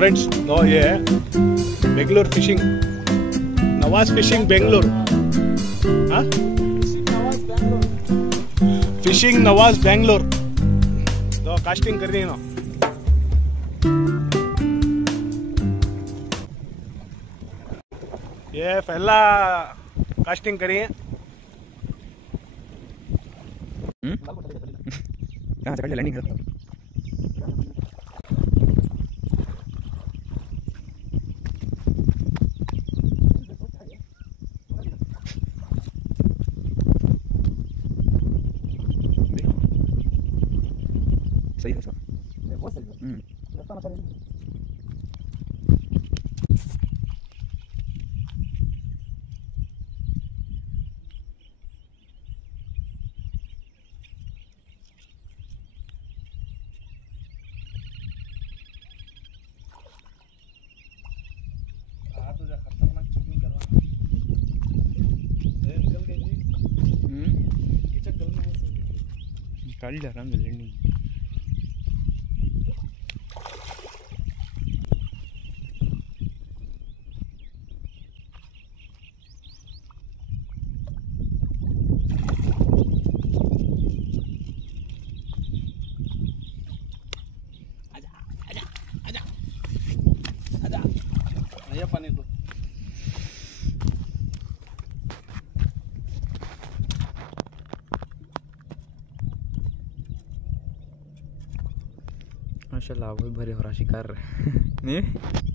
Friends no ये है Bangalore fishing, Nawaz fishing Bangalore, हाँ फिशिंग नवाज बेंगलोर। तो कास्टिंग कर रही है ना, ये पहला कास्टिंग करी है। कहाँ से कर लैंडिंग है? सही है सब। खतरनाक चिकन गला निकल गई की चक्कर में काली आराम से लैंडिंग। पानी तो माशाल्लाह, बहुत भरे हो रहा शिकार नहीं।